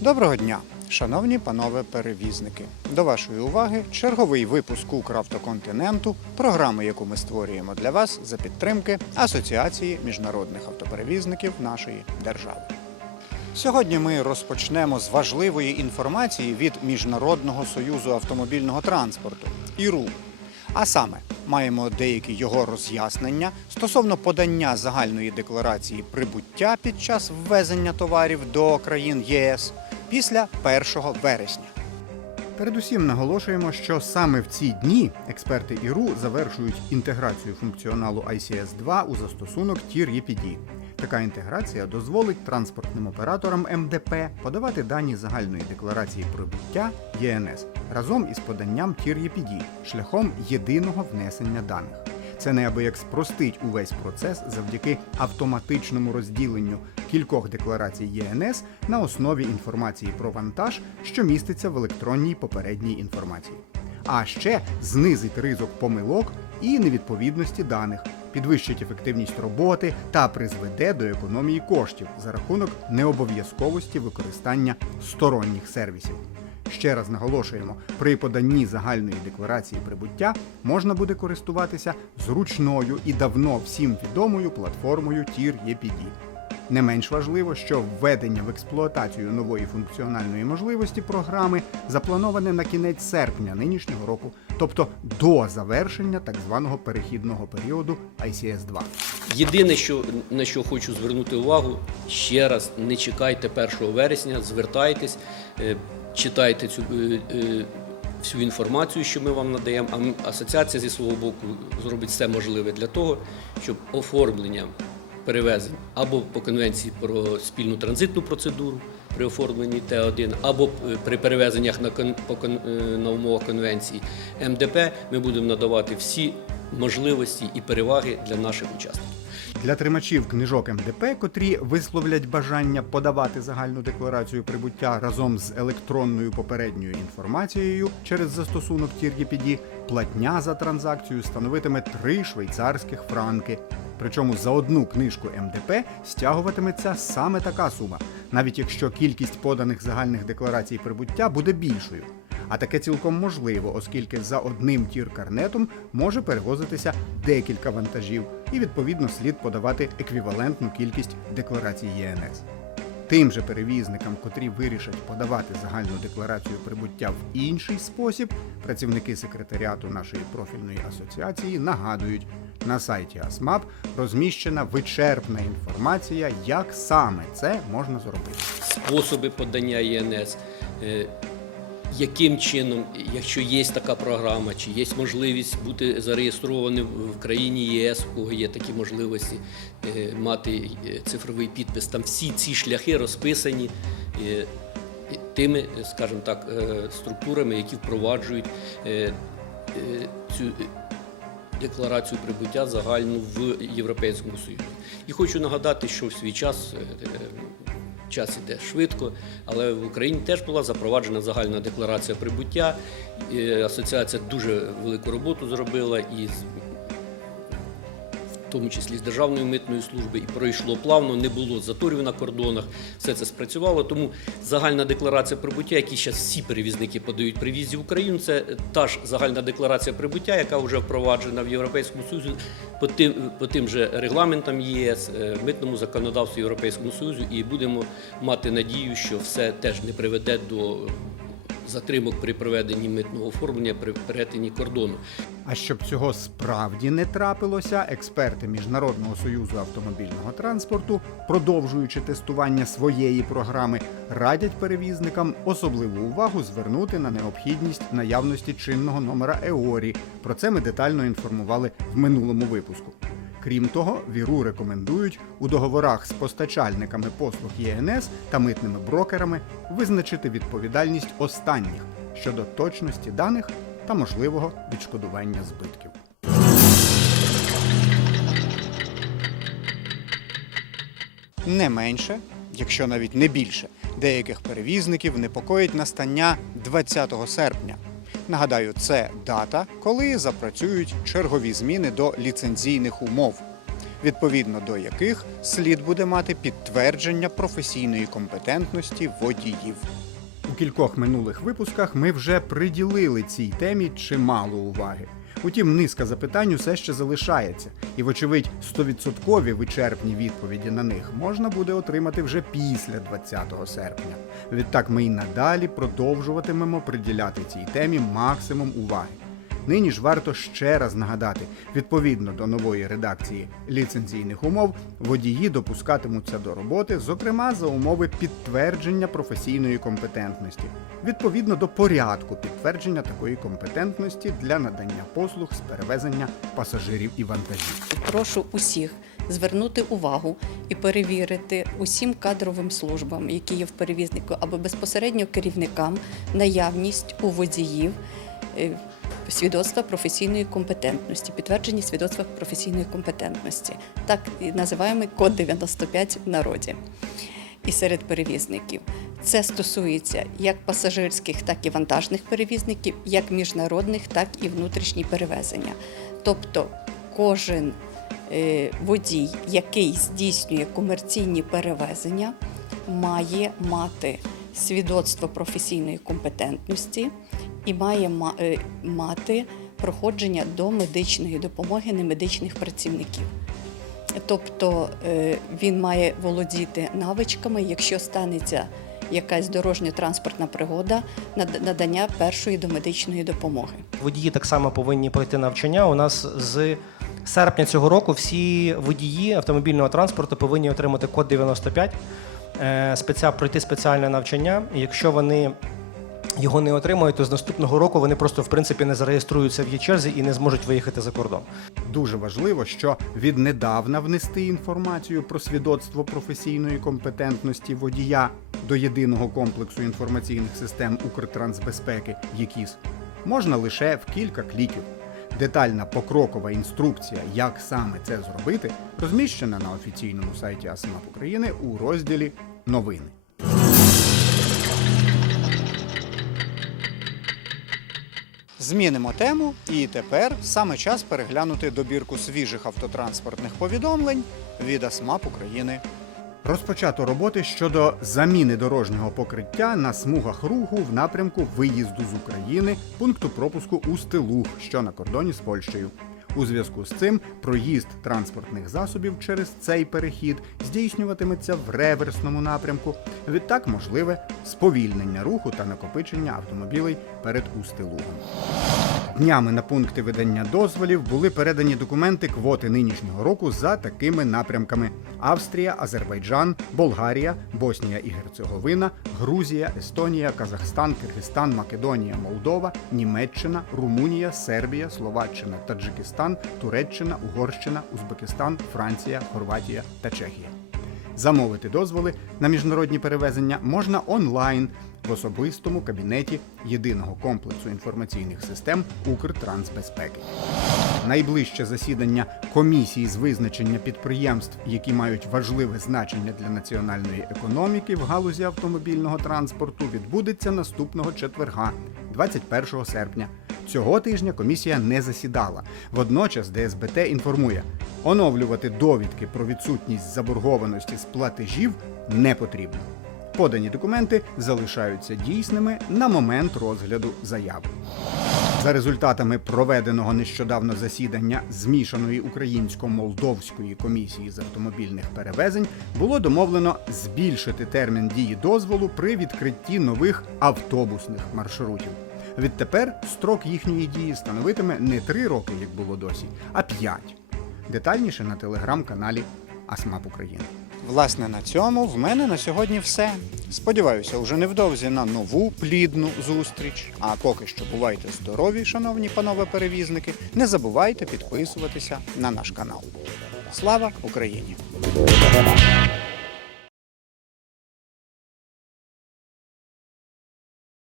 Доброго дня, шановні панове перевізники. До вашої уваги черговий випуск Укравтоконтиненту, програми, яку ми створюємо для вас за підтримки Асоціації міжнародних автоперевізників нашої держави. Сьогодні ми розпочнемо з важливої інформації від Міжнародного союзу автомобільного транспорту ІРУ. А саме маємо деякі його роз'яснення стосовно подання загальної декларації прибуття під час ввезення товарів до країн ЄС після 1 вересня. Передусім наголошуємо, що саме в ці дні експерти ІРУ завершують інтеграцію функціоналу ICS 2 у застосунок TIR EPD. Така інтеграція дозволить транспортним операторам МДП подавати дані загальної декларації прибуття ЄНС разом із поданням TIR EPD шляхом єдиного внесення даних. Це неабияк спростить увесь процес завдяки автоматичному розділенню кількох декларацій ЄНС на основі інформації про вантаж, що міститься в електронній попередній інформації. А ще знизить ризик помилок і невідповідності даних, підвищить ефективність роботи та призведе до економії коштів за рахунок необов'язковості використання сторонніх сервісів. Ще раз наголошуємо, при поданні загальної декларації прибуття можна буде користуватися зручною і давно всім відомою платформою TIR EPD. Не менш важливо, що введення в експлуатацію нової функціональної можливості програми заплановане на кінець серпня нинішнього року, тобто до завершення так званого перехідного періоду ICS 2. Єдине, що на що хочу звернути увагу, ще раз не чекайте 1 вересня, звертайтесь, е, читайте цю е, е, всю інформацію, що ми вам надаємо. А асоціація зі свого боку зробить все можливе для того, щоб оформлення перевезень або по конвенції про спільну транзитну процедуру при оформленні Т1, або при перевезеннях на, е, на умовах конвенції МДП, ми будемо надавати всі можливості і переваги для наших учасників. Для тримачів книжок МДП, котрі висловлять бажання подавати загальну декларацію прибуття разом з електронною попередньою інформацією через застосунок TIR-EPD, платня за транзакцію становитиме 3 швейцарських франки. Причому за одну книжку МДП стягуватиметься саме така сума, навіть якщо кількість поданих загальних декларацій прибуття буде більшою. А таке цілком можливо, оскільки за одним тір-карнетом може перевозитися декілька вантажів, і відповідно слід подавати еквівалентну кількість декларацій ЄНС. Тим же перевізникам, котрі вирішать подавати загальну декларацію прибуття в інший спосіб, працівники секретаріату нашої профільної асоціації нагадують, на сайті АСМАП розміщена вичерпна інформація, як саме це можна зробити. способи подання ЄНС, яким чином, якщо є така програма, чи є можливість бути зареєстрованим в країні ЄС, у кого є такі можливості е, мати е, цифровий підпис. Там всі ці шляхи розписані е, тими, скажімо так, структурами, які впроваджують цю декларацію прибуття загальну в Європейському Союзі. І хочу нагадати, що в свій час час іде швидко, але в Україні теж була запроваджена загальна декларація прибуття. Асоціація дуже велику роботу зробила і в тому числі з Державної митної служби, і пройшло плавно, не було заторів на кордонах. Все це спрацювало. Тому загальна декларація прибуття, які зараз всі перевізники подають при в'їзді в Україну, це та ж загальна декларація прибуття, яка вже впроваджена в Європейському Союзі по тим, по тим же регламентам ЄС, е, митному законодавству Європейському Союзу, і будемо мати надію, що все теж не приведе до затримок при проведенні митного оформлення при перетині кордону. А щоб цього справді не трапилося, експерти Міжнародного союзу автомобільного транспорту, продовжуючи тестування своєї програми, радять перевізникам особливу увагу звернути на необхідність наявності чинного номера ЕОРІ. Про це ми детально інформували в минулому випуску. Крім того, віру рекомендують у договорах з постачальниками послуг ЄНС та митними брокерами визначити відповідальність останніх щодо точності даних та можливого відшкодування збитків. Не менше, якщо навіть не більше, деяких перевізників непокоїть настання 20 серпня. Нагадаю, це дата, коли запрацюють чергові зміни до ліцензійних умов, відповідно до яких слід буде мати підтвердження професійної компетентності водіїв. У кількох минулих випусках ми вже приділили цій темі чимало уваги. Утім, низка запитань усе ще залишається, і, вочевидь, 100% вичерпні відповіді на них можна буде отримати вже після 20 серпня. Відтак ми й надалі продовжуватимемо приділяти цій темі максимум уваги. Нині ж варто ще раз нагадати: відповідно до нової редакції ліцензійних умов, водії допускатимуться до роботи, зокрема за умови підтвердження професійної компетентності, відповідно до порядку підтвердження такої компетентності для надання послуг з перевезення пасажирів і вантажів. Прошу усіх звернути увагу і перевірити усім кадровим службам, які є в перевізнику, або безпосередньо керівникам наявність у водіїв. Свідоцтва професійної компетентності, підтверджені свідоцтва професійної компетентності. Так і називаємо код 95 в народі і серед перевізників. Це стосується як пасажирських, так і вантажних перевізників, як міжнародних, так і внутрішні перевезення. Тобто кожен е, водій, який здійснює комерційні перевезення, має мати свідоцтво професійної компетентності і має е, мати проходження до медичної допомоги немедичних працівників. Тобто е, він має володіти навичками, якщо станеться якась дорожньо-транспортна пригода, над- надання першої домедичної допомоги. Водії так само повинні пройти навчання. У нас з серпня цього року всі водії автомобільного транспорту повинні отримати код 95, е, пройти спеціальне навчання. Якщо вони його не отримують, то з наступного року вони просто в принципі не зареєструються в є-черзі і не зможуть виїхати за кордон. Дуже важливо, що віднедавна внести інформацію про свідоцтво професійної компетентності водія до єдиного комплексу інформаційних систем Укртрансбезпеки ЄКІС можна лише в кілька кліків. Детальна покрокова інструкція, як саме це зробити, розміщена на офіційному сайті АСМАП України у розділі Новини. Змінимо тему, і тепер саме час переглянути добірку свіжих автотранспортних повідомлень від АСМАП України. Розпочато роботи щодо заміни дорожнього покриття на смугах руху в напрямку виїзду з України пункту пропуску Устилуг, що на кордоні з Польщею. У зв'язку з цим проїзд транспортних засобів через цей перехід здійснюватиметься в реверсному напрямку. Відтак можливе сповільнення руху та накопичення автомобілей перед Устилугом. Днями на пункти видання дозволів були передані документи квоти нинішнього року за такими напрямками: Австрія, Азербайджан, Болгарія, Боснія і Герцеговина, Грузія, Естонія, Казахстан, Киргизстан, Македонія, Молдова, Німеччина, Румунія, Сербія, Словаччина, Таджикистан, Туреччина, Угорщина, Узбекистан, Франція, Хорватія та Чехія. Замовити дозволи на міжнародні перевезення можна онлайн в особистому кабінеті єдиного комплексу інформаційних систем Укртрансбезпеки. Найближче засідання комісії з визначення підприємств, які мають важливе значення для національної економіки в галузі автомобільного транспорту, відбудеться наступного четверга, 21 серпня. Цього тижня комісія не засідала. Водночас ДСБТ інформує, оновлювати довідки про відсутність заборгованості з платежів не потрібно. Подані документи залишаються дійсними на момент розгляду заяви. За результатами проведеного нещодавно засідання змішаної українсько-молдовської комісії з автомобільних перевезень було домовлено збільшити термін дії дозволу при відкритті нових автобусних маршрутів. Відтепер строк їхньої дії становитиме не три роки, як було досі, а п'ять. Детальніше на телеграм-каналі Асмап України. Власне, на цьому в мене на сьогодні все. Сподіваюся, уже невдовзі на нову плідну зустріч. А поки що бувайте здорові, шановні панове перевізники. Не забувайте підписуватися на наш канал. Слава Україні!